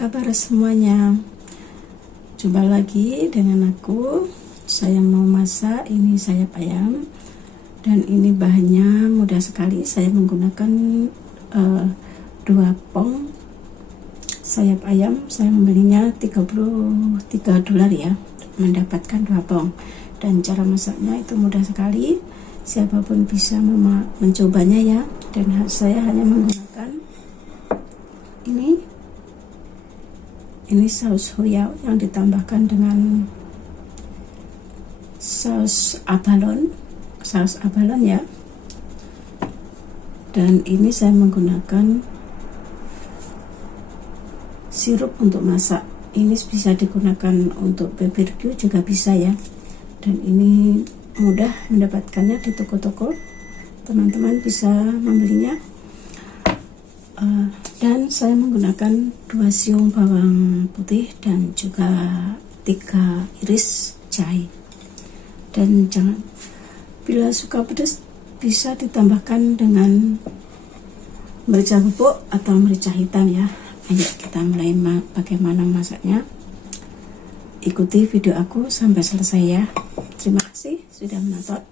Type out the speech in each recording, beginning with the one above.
kabar semuanya? Jumpa lagi dengan aku. Saya mau masak ini sayap ayam, dan ini bahannya mudah sekali. Saya menggunakan 2 pong sayap ayam. Saya membelinya $33 ya, mendapatkan 2 pong. Dan cara masaknya itu mudah sekali, siapapun bisa mencobanya ya. Dan saya hanya menggunakan ini saus huyao yang ditambahkan dengan saus abalon ya. Dan ini saya menggunakan sirup untuk masak. Ini bisa digunakan untuk BBQ juga bisa ya. Dan ini mudah mendapatkannya di toko-toko, teman-teman bisa membelinya. Dan saya menggunakan 2 siung bawang putih dan juga 3 iris jahe. Dan bila suka pedas bisa ditambahkan dengan merica bubuk atau merica hitam ya. Ayo kita mulai bagaimana masaknya. Ikuti video aku sampai selesai ya. Terima kasih sudah menonton.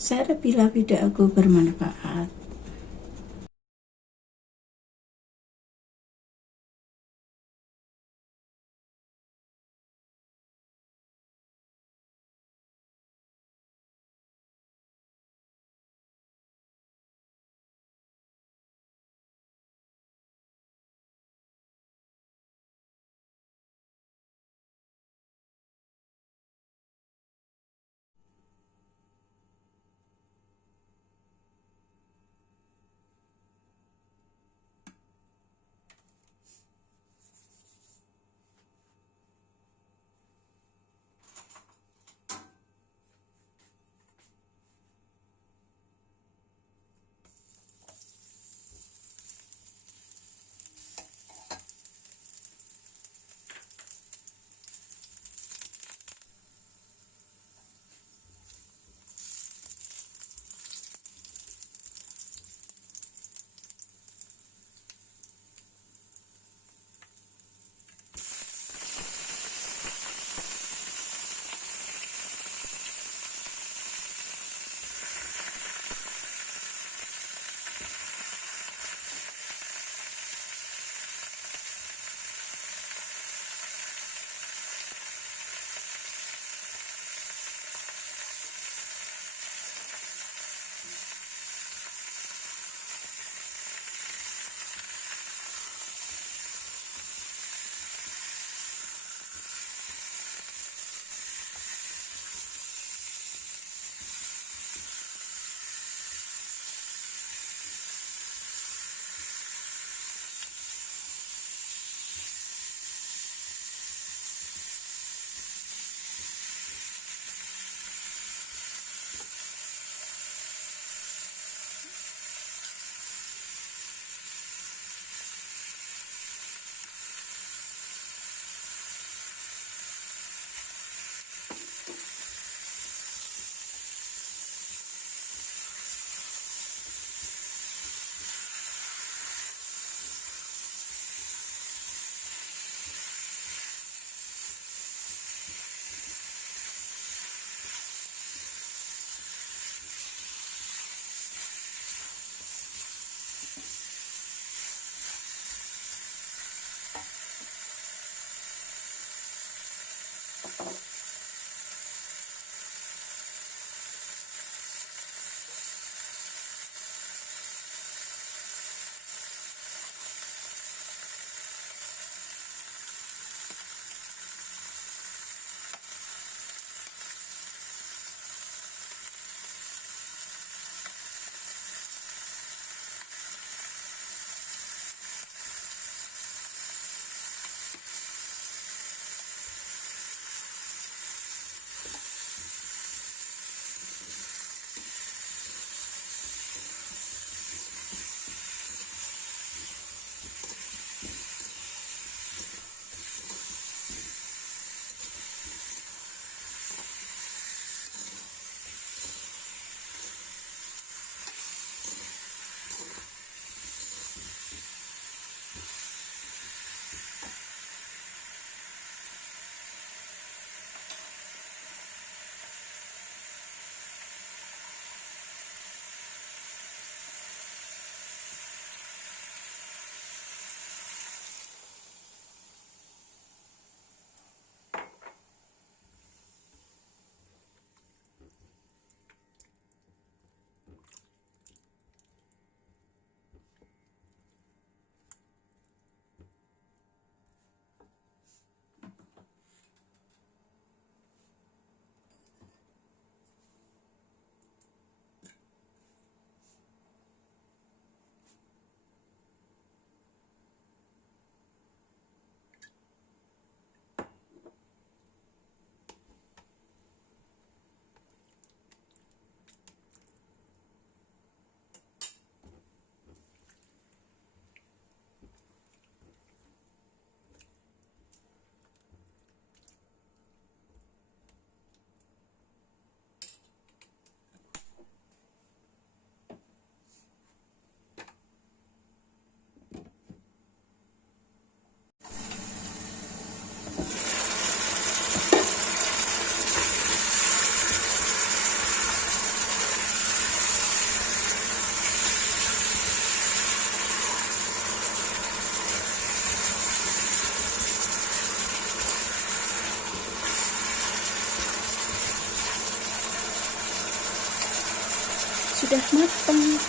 Saya bila video aku bermanfaat. sudah matang.